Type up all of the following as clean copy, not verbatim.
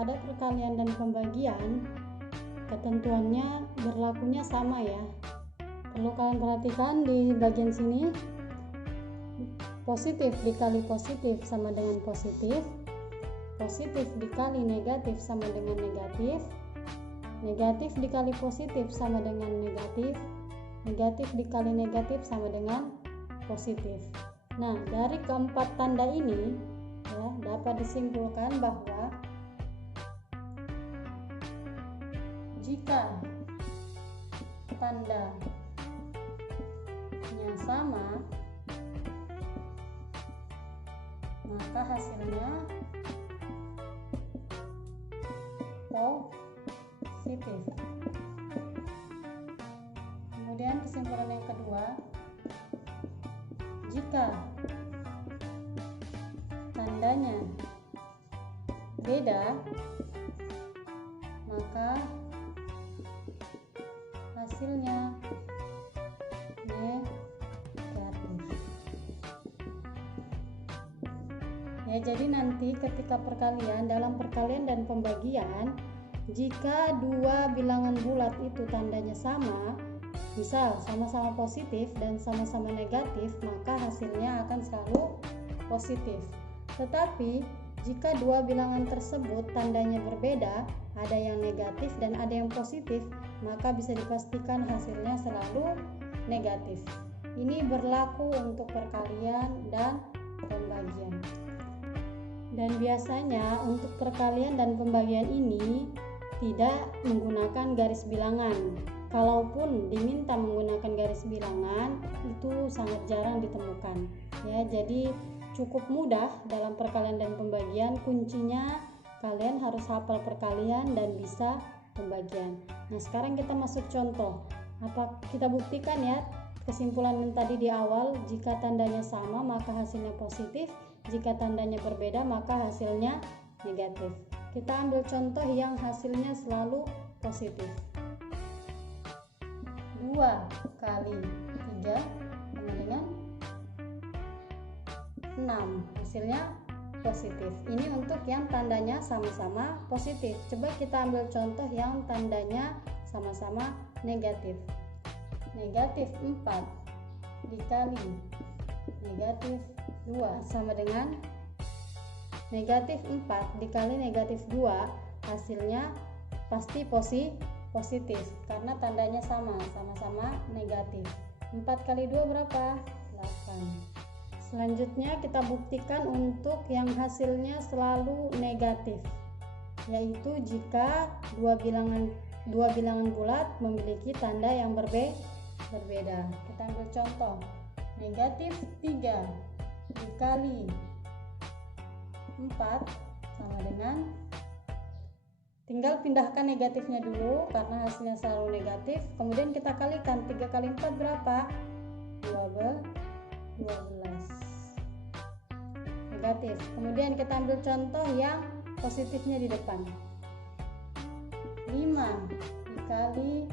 pada perkalian dan pembagian ketentuannya berlakunya sama ya. Perlu kalian perhatikan di bagian sini, positif dikali positif sama dengan positif, positif dikali negatif sama dengan negatif, negatif dikali positif sama dengan negatif, negatif dikali negatif sama dengan positif. Nah, dari keempat tanda ini ya, dapat disimpulkan bahwa jika tandanya sama, maka hasilnya positif. Kemudian kesimpulan yang kedua, jika tandanya beda, maka hasilnya negatif. Ya, jadi nanti ketika dalam perkalian dan pembagian, jika dua bilangan bulat itu tandanya sama, misal sama-sama positif dan sama-sama negatif, maka hasilnya akan selalu positif. Tetapi jika dua bilangan tersebut tandanya berbeda, ada yang negatif dan ada yang positif, maka bisa dipastikan hasilnya selalu negatif. Ini berlaku untuk perkalian dan pembagian. Dan biasanya untuk perkalian dan pembagian ini tidak menggunakan garis bilangan. Kalaupun diminta menggunakan garis bilangan, itu sangat jarang ditemukan. Ya, jadi cukup mudah dalam perkalian dan pembagian. Kuncinya kalian harus hafal perkalian dan bisa pembagian. Nah, sekarang kita masuk contoh. Kita buktikan ya kesimpulan yang tadi di awal. Jika tandanya sama maka hasilnya positif, jika tandanya berbeda maka hasilnya negatif. Kita ambil contoh yang hasilnya selalu positif. 2 kali 3 sama dengan 6, hasilnya positif. Ini untuk yang tandanya sama-sama positif. Coba kita ambil contoh yang tandanya sama-sama negatif. Negatif 4 dikali negatif 2 sama dengan negatif 4 dikali negatif 2, hasilnya pasti positif karena tandanya sama-sama negatif. 4 kali 2 berapa? 8. Selanjutnya kita buktikan untuk yang hasilnya selalu negatif, yaitu jika dua bilangan bulat memiliki tanda yang berbeda. Kita ambil contoh. Negatif 3 dikali 4 sama dengan, tinggal pindahkan negatifnya dulu karena hasilnya selalu negatif, kemudian kita kalikan. 3 kali 4 berapa? 12 negatif. Kemudian kita ambil contoh yang positifnya di depan. 5 dikali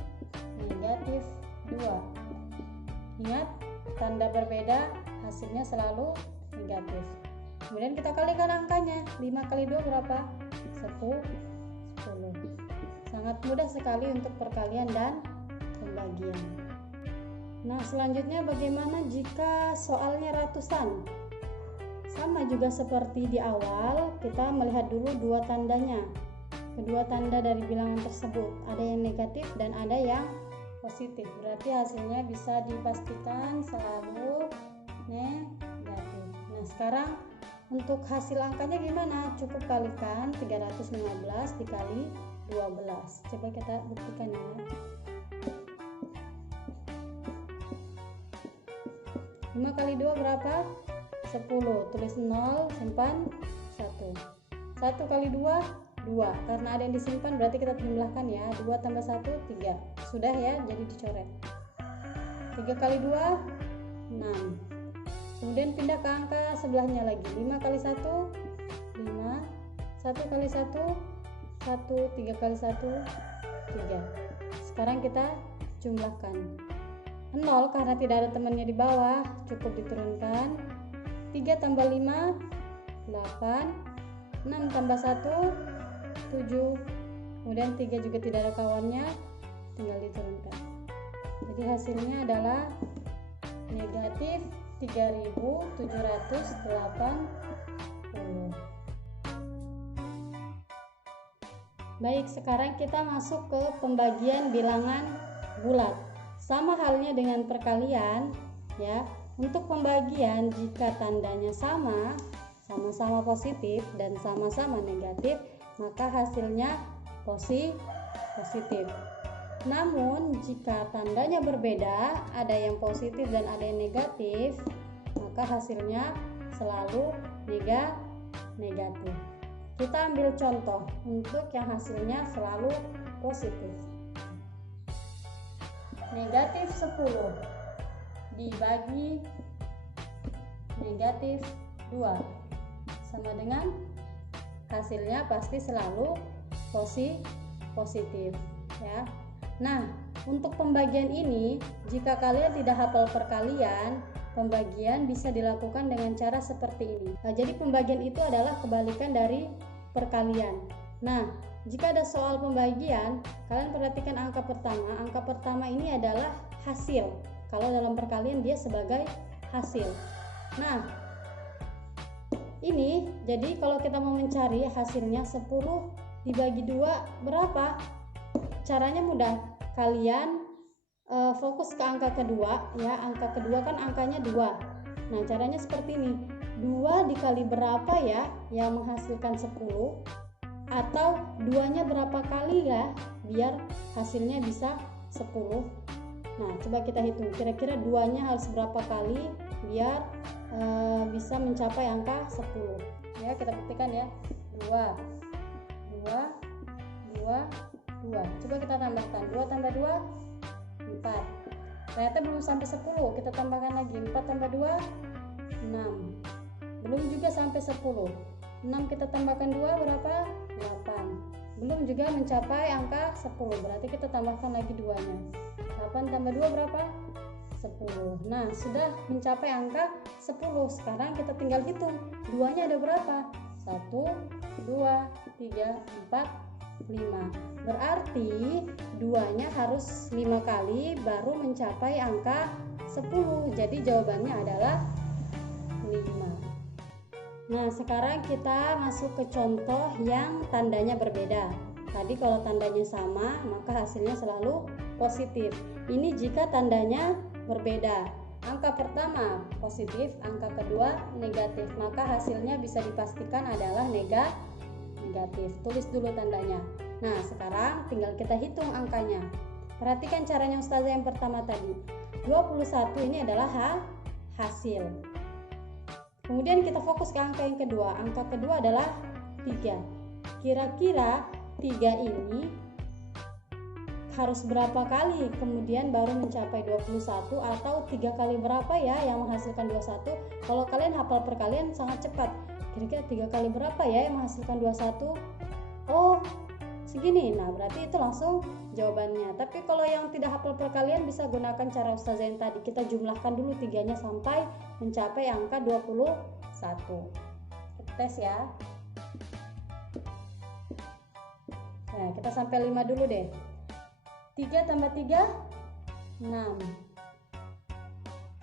negatif 2. Ingat, tanda berbeda hasilnya selalu negatif. Kemudian kita kalikan angkanya. 5 kali 2 berapa? 10. Sangat mudah sekali untuk perkalian dan pembagian. Nah, selanjutnya bagaimana jika soalnya ratusan? Sama juga seperti di awal, kita melihat dulu dua tandanya. Kedua tanda dari bilangan tersebut, ada yang negatif dan ada yang positif. Berarti hasilnya bisa dipastikan selalu negatif. Nah, sekarang untuk hasil angkanya gimana? Cukup kalikan 315 dikali 12. Coba kita buktikan ya. 5 kali 2 berapa? 10. Tulis 0, simpan 1. 1 kali 2, 2. Karena ada yang disimpan berarti kita jumlahkan ya. 2 tambah 1, 3. Sudah ya, jadi dicoret. 3 kali 2, 6. Kemudian pindah ke angka sebelahnya lagi. 5 kali 1, 5. 1 kali 1, 1. 3 kali 1, 3. Sekarang kita jumlahkan. 0 karena tidak ada temannya di bawah, cukup diturunkan. 3 tambah 5, 8. 6 tambah 1, 7. Kemudian 3 juga tidak ada kawannya, tinggal diturunkan. Jadi hasilnya adalah negatif 3780. Baik, sekarang kita masuk ke pembagian bilangan bulat. Sama halnya dengan perkalian ya. Untuk pembagian jika tandanya sama-sama positif dan sama-sama negatif, maka hasilnya positif. Namun jika tandanya berbeda, ada yang positif dan ada yang negatif, maka hasilnya selalu negatif. Kita ambil contoh untuk yang hasilnya selalu positif. Negatif 10 dibagi negatif 2 sama dengan hasilnya pasti selalu positif ya. Nah, untuk pembagian ini, jika kalian tidak hafal perkalian, pembagian bisa dilakukan dengan cara seperti ini. Nah, jadi pembagian itu adalah kebalikan dari perkalian. Nah, jika ada soal pembagian, kalian perhatikan angka pertama. Angka pertama ini adalah hasil. Kalau dalam perkalian dia sebagai hasil. Nah, ini jadi kalau kita mau mencari hasilnya 10 dibagi 2 berapa? Caranya mudah. Kalian fokus ke angka kedua ya. Angka kedua kan angkanya 2. Nah, caranya seperti ini. 2 dikali berapa ya yang menghasilkan 10, atau 2-nya berapa kali ya biar hasilnya bisa 10. Nah, coba kita hitung kira-kira 2-nya harus berapa kali biar bisa mencapai angka 10 ya. Kita buktikan ya. 2. Coba kita tambahkan 2 tambah 2 4. Ternyata belum sampai 10. Kita tambahkan lagi 4 tambah 2 6. Belum juga sampai 10. 6 kita tambahkan 2 berapa? 8. Belum juga mencapai angka 10. Berarti kita tambahkan lagi 2-nya. 8 tambah 2 berapa? 10. Nah, sudah mencapai angka 10. Sekarang kita tinggal hitung 2-nya ada berapa? 1 2 3 4 5. Berarti 2-nya harus 5 kali baru mencapai angka 10. Jadi jawabannya adalah 5. Nah, sekarang kita masuk ke contoh yang tandanya berbeda. Tadi kalau tandanya sama, maka hasilnya selalu positif. Ini jika tandanya berbeda. Angka pertama positif, angka kedua negatif, maka hasilnya bisa dipastikan adalah negatif. Tulis dulu tandanya. Nah, sekarang tinggal kita hitung angkanya. Perhatikan caranya Ustazah yang pertama tadi. 21 ini adalah hasil. Kemudian kita fokus ke angka yang kedua. Angka kedua adalah 3. Kira-kira 3 ini harus berapa kali kemudian baru mencapai 21, atau 3 kali berapa ya yang menghasilkan 21? Kalau kalian hafal perkalian sangat cepat. Kira-kira 3 kali berapa ya yang menghasilkan 21? Oh, segini. Nah, berarti itu langsung jawabannya. Tapi kalau yang tidak hafal perkalian bisa gunakan cara Ustazah yang tadi. Kita jumlahkan dulu 3-nya sampai mencapai angka 21. Kita tes ya. Nah, kita sampai 5 dulu deh. 3 tambah 3 6.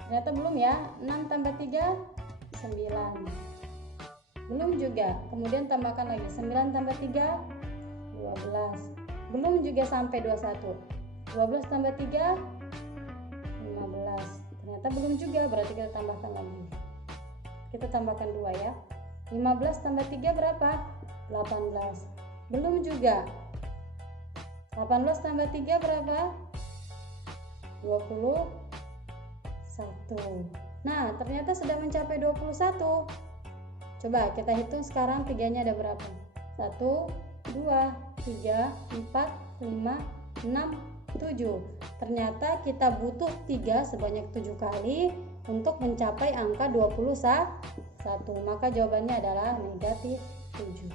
Ternyata belum ya. 6 tambah 3 9. Belum juga. Kemudian tambahkan lagi 9 tambah 3 12. Belum juga sampai 21. 12 tambah 3 15. Ternyata belum juga, berarti kita tambahkan lagi. Kita tambahkan 2 ya. 15 tambah 3 berapa? 18. Belum juga. 18 tambah 3 berapa? 21. Nah, ternyata sudah mencapai 21. Coba kita hitung sekarang 3-nya ada berapa? 1 2 3 4 5 6 7. Ternyata kita butuh 3 sebanyak 7 kali untuk mencapai angka 21. Maka jawabannya adalah negatif 7.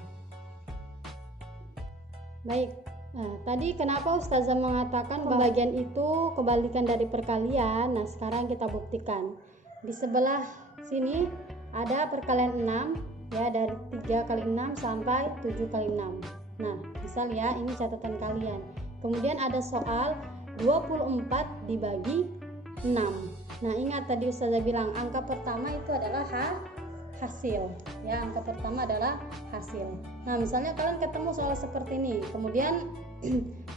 Baik. Nah, tadi kenapa Ustazah mengatakan pembagian itu kebalikan dari perkalian? Nah, sekarang kita buktikan. Di sebelah sini ada perkalian 6 ya, dari 3 kali 6 sampai 7 kali 6. Nah, misal ya, ini catatan kalian. Kemudian ada soal 24 dibagi 6. Nah, ingat tadi Ustazah bilang angka pertama itu adalah hasil. Ya, angka pertama adalah hasil. Nah, misalnya kalian ketemu soal seperti ini. Kemudian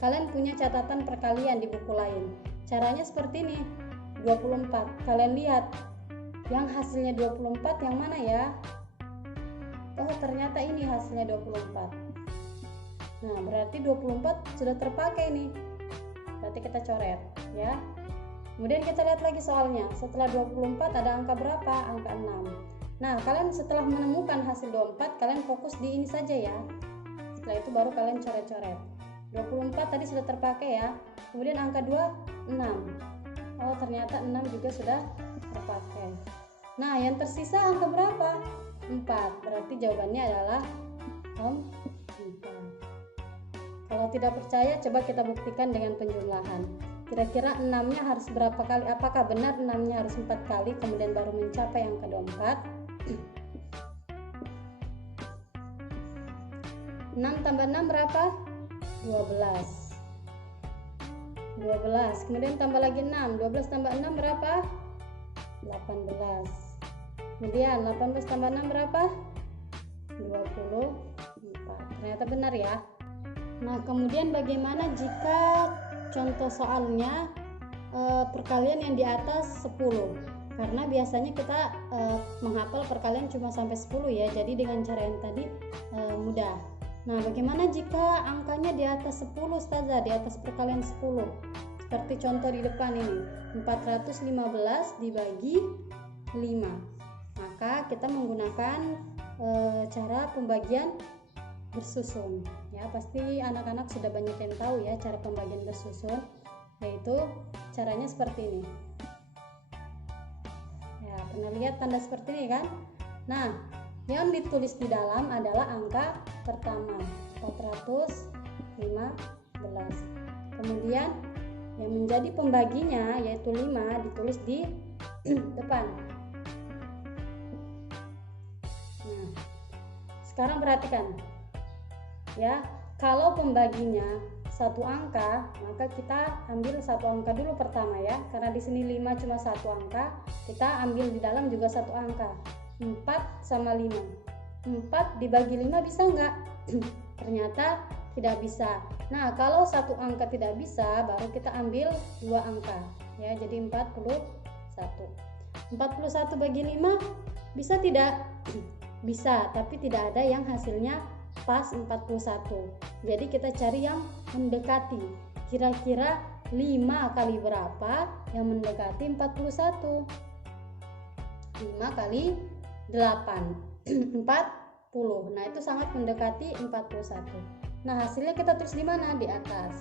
kalian punya catatan perkalian di buku lain. Caranya seperti ini. 24. Kalian lihat yang hasilnya 24 yang mana ya? Oh, ternyata ini hasilnya 24. Nah, berarti 24 sudah terpakai nih. Berarti kita coret ya. Kemudian kita lihat lagi soalnya. Setelah 24 ada angka berapa? Angka 6. Nah, kalian setelah menemukan hasil 24, kalian fokus di ini saja ya. Setelah itu baru kalian coret-coret. 24 tadi sudah terpakai ya. Kemudian angka 2, 6. Oh, ternyata 6 juga sudah terpakai. Nah, yang tersisa angka berapa? 4. Berarti jawabannya adalah 4. Kalau tidak percaya, coba kita buktikan dengan penjumlahan. Kira-kira 6-nya harus berapa kali? Apakah benar 6-nya harus 4 kali, kemudian baru mencapai angka 24? 6 tambah 6 berapa? 12. 12. Kemudian tambah lagi 6. 12 tambah 6 berapa? 18. Kemudian 18 tambah 6 berapa? 24. Ternyata benar ya. Nah, kemudian bagaimana jika contoh soalnya perkalian yang di atas 10? Karena biasanya kita menghafal perkalian cuma sampai 10 ya. Jadi dengan cara yang tadi mudah. Nah, bagaimana jika angkanya di atas 10 Ustazah, di atas perkalian 10? Seperti contoh di depan ini, 415 dibagi 5. Maka kita menggunakan cara pembagian bersusun ya. Pasti anak-anak sudah banyak yang tahu ya cara pembagian bersusun, yaitu caranya seperti ini ya. Pernah lihat tanda seperti ini kan? Nah, yang ditulis di dalam adalah angka pertama 415. Kemudian yang menjadi pembaginya yaitu 5 ditulis di depan. Nah, sekarang perhatikan ya, kalau pembaginya satu angka, maka kita ambil satu angka dulu pertama ya. Karena di sini 5 cuma satu angka, kita ambil di dalam juga satu angka. 4 sama 5. 4 dibagi 5 bisa enggak? Ternyata tidak bisa. Nah, kalau satu angka tidak bisa, baru kita ambil dua angka ya. Jadi 41. 41 bagi 5 bisa tidak? Bisa, tapi tidak ada yang hasilnya pas 41. Jadi kita cari yang mendekati. Kira-kira 5 kali berapa yang mendekati 41? 5 kali 8 40. Nah, itu sangat mendekati 41. Nah, hasilnya kita tulis di mana? Di atas.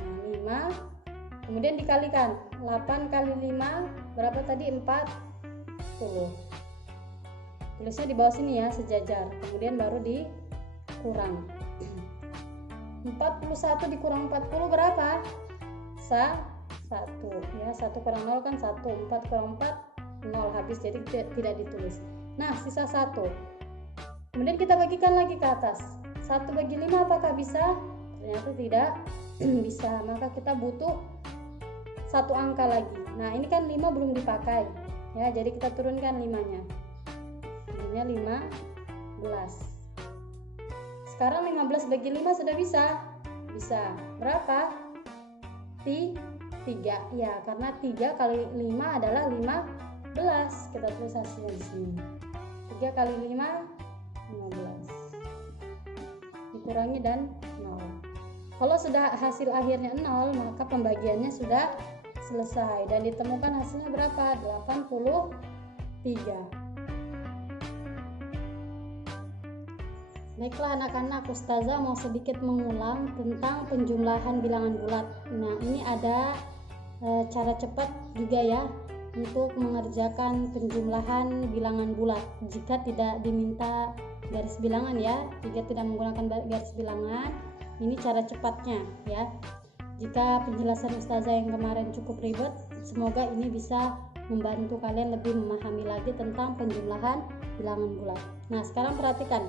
Nah, 5 kemudian dikalikan 8 kali 5 berapa tadi? 40. Tulisnya di bawah sini ya, sejajar. Kemudian baru dikurang. 41 dikurang 40 berapa? 1 ya. 1 kurang 0 kan 1. 4 kurang 4 0, habis, jadi tidak ditulis. Nah, sisa 1. Kemudian kita bagikan lagi ke atas. 1 bagi 5 apakah bisa? Ternyata tidak bisa. Maka kita butuh satu angka lagi. Nah, ini kan 5 belum dipakai ya, jadi kita turunkan 5-nya. 15. Sekarang 15 bagi 5 sudah bisa? Bisa. Berapa? 3 ya, karena 3 kali 5 adalah 15. Kita tulis hasilnya di sini. 3 kali 5 15. Dikurangi dan 0. Kalau sudah hasil akhirnya 0, maka pembagiannya sudah selesai dan ditemukan hasilnya berapa? 83. Baiklah anak-anak, Ustazah mau sedikit mengulang tentang penjumlahan bilangan bulat. Nah, ini ada cara cepat juga ya untuk mengerjakan penjumlahan bilangan bulat jika tidak diminta garis bilangan ya. Jika tidak menggunakan garis bilangan, ini cara cepatnya ya. Jika penjelasan Ustazah yang kemarin cukup ribet, semoga ini bisa membantu kalian lebih memahami lagi tentang penjumlahan bilangan bulat. Nah, sekarang perhatikan.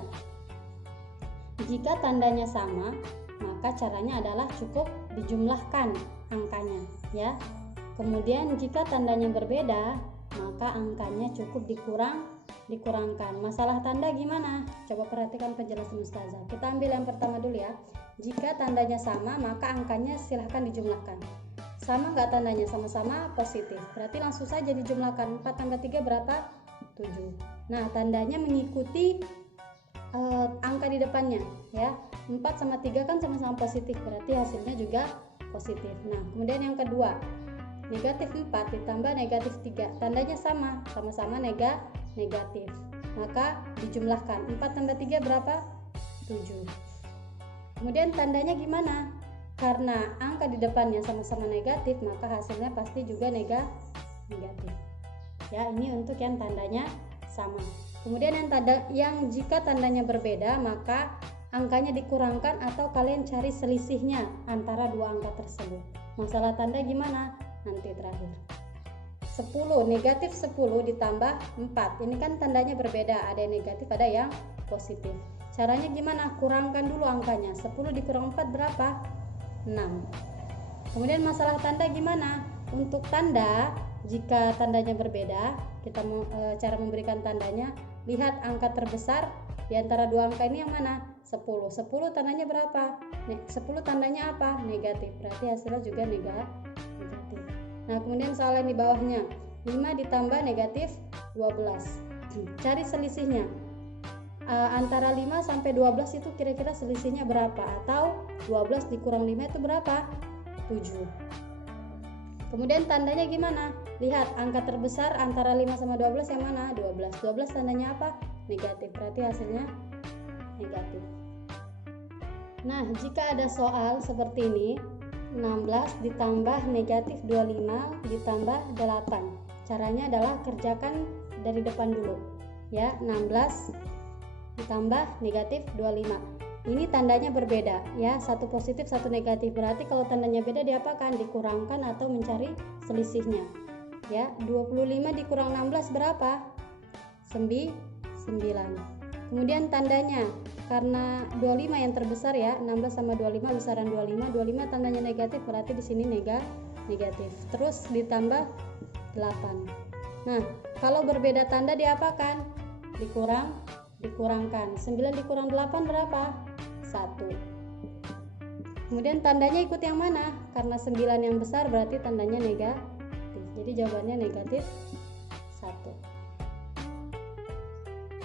Jika tandanya sama, maka caranya adalah cukup dijumlahkan angkanya, ya. Kemudian jika tandanya berbeda, maka angkanya cukup dikurangkan. Masalah tanda gimana? Coba perhatikan penjelasan Ustazah. Kita ambil yang pertama dulu ya. Jika tandanya sama, maka angkanya silahkan dijumlahkan. Sama nggak tandanya? Sama-sama positif. Berarti langsung saja dijumlahkan. 4 tambah 3 berapa? 7. Nah, tandanya mengikuti angka di depannya, ya. 4 sama 3 kan sama-sama positif, berarti hasilnya juga positif. Nah, kemudian yang kedua, negatif 4 ditambah negatif 3, tandanya sama-sama negatif, maka dijumlahkan. 4 tambah 3 berapa? 7. Kemudian tandanya gimana? Karena angka di depannya sama-sama negatif, maka hasilnya pasti juga negatif. Ya, ini untuk yang tandanya sama. Kemudian yang jika tandanya berbeda, maka angkanya dikurangkan atau kalian cari selisihnya antara dua angka tersebut. Masalah tanda gimana? Nanti terakhir. 10, negatif 10 ditambah 4. Ini kan tandanya berbeda, ada yang negatif, ada yang positif. Caranya gimana? Kurangkan dulu angkanya. 10 dikurang 4 berapa? 6. Kemudian masalah tanda gimana? Untuk tanda, jika tandanya berbeda, kita cara memberikan tandanya, lihat angka terbesar di antara dua angka ini yang mana? 10. 10 tandanya berapa? 10 tandanya apa? Negatif. Berarti hasilnya juga negatif. Nah, kemudian soal yang di bawahnya, 5 ditambah negatif 12. Cari selisihnya. Antara 5 sampai 12 itu kira-kira selisihnya berapa? Atau 12 dikurang 5 itu berapa? 7. Kemudian tandanya gimana? Lihat angka terbesar antara 5 sama 12 yang mana? 12. 12 tandanya apa? Negatif. Berarti hasilnya negatif. Nah, jika ada soal seperti ini, 16 ditambah negatif 25 ditambah 8. Caranya adalah kerjakan dari depan dulu. Ya, 16 ditambah negatif 25. Ini tandanya berbeda, ya, satu positif satu negatif. Berarti kalau tandanya beda diapakan? Dikurangkan atau mencari selisihnya, ya. 25 dikurang 16 berapa? 9. Kemudian tandanya, karena 25 yang terbesar, ya, 16 sama 25 besaran 25 tandanya negatif, berarti di sini negatif. Terus ditambah 8. Nah, kalau berbeda tanda diapakan? Dikurangkan. 9 dikurang 8 berapa? 1. Kemudian tandanya ikut yang mana? Karena 9 yang besar berarti tandanya negatif. Jadi jawabannya negatif 1.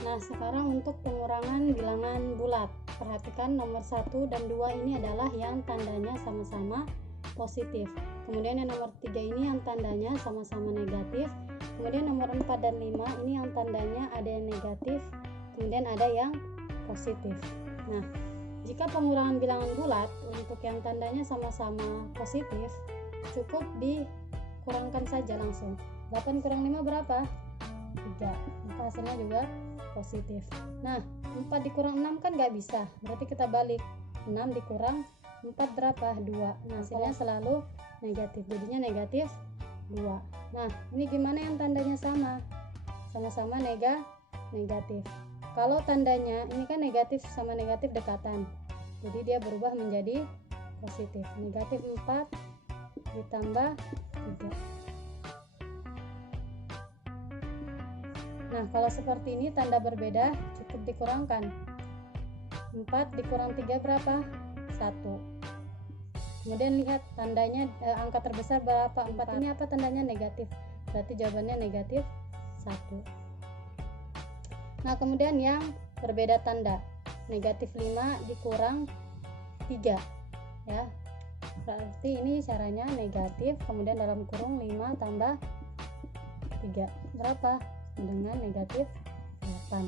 Nah, sekarang untuk pengurangan bilangan bulat. Perhatikan nomor 1 dan 2 ini adalah yang tandanya sama-sama positif. Kemudian yang nomor 3 ini yang tandanya sama-sama negatif. Kemudian nomor 4 dan 5 ini yang tandanya ada yang negatif, kemudian ada yang positif. Nah, jika pengurangan bilangan bulat untuk yang tandanya sama-sama positif, cukup dikurangkan saja langsung. 8 kurang 5 berapa? 3. Maka hasilnya juga positif. Nah, 4 dikurang 6 kan nggak bisa, berarti kita balik. 6 dikurang 4 berapa? 2. Nah, hasilnya selalu negatif, jadinya negatif 2. Nah, ini gimana yang tandanya sama? Sama-sama negatif. Kalau tandanya ini kan negatif sama negatif dekatan, jadi dia berubah menjadi positif. Negatif 4 ditambah 3. Nah, kalau seperti ini tanda berbeda, cukup dikurangkan. 4 dikurang 3 berapa? 1. Kemudian lihat tandanya, angka terbesar berapa? 4. Ini apa tandanya? Negatif. Berarti jawabannya negatif 1. Nah, kemudian yang berbeda tanda, negatif 5 dikurang 3, ya. Berarti ini caranya negatif, kemudian dalam kurung 5 tambah 3 berapa? Dengan negatif 8.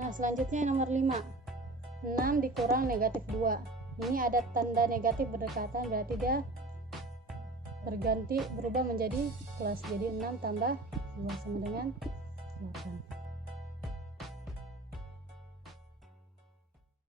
Nah, selanjutnya nomor 5, 6 dikurang negatif 2. Ini ada tanda negatif berdekatan, berarti dia berubah menjadi plus. Jadi 6 tambah 2 sama dengan 8.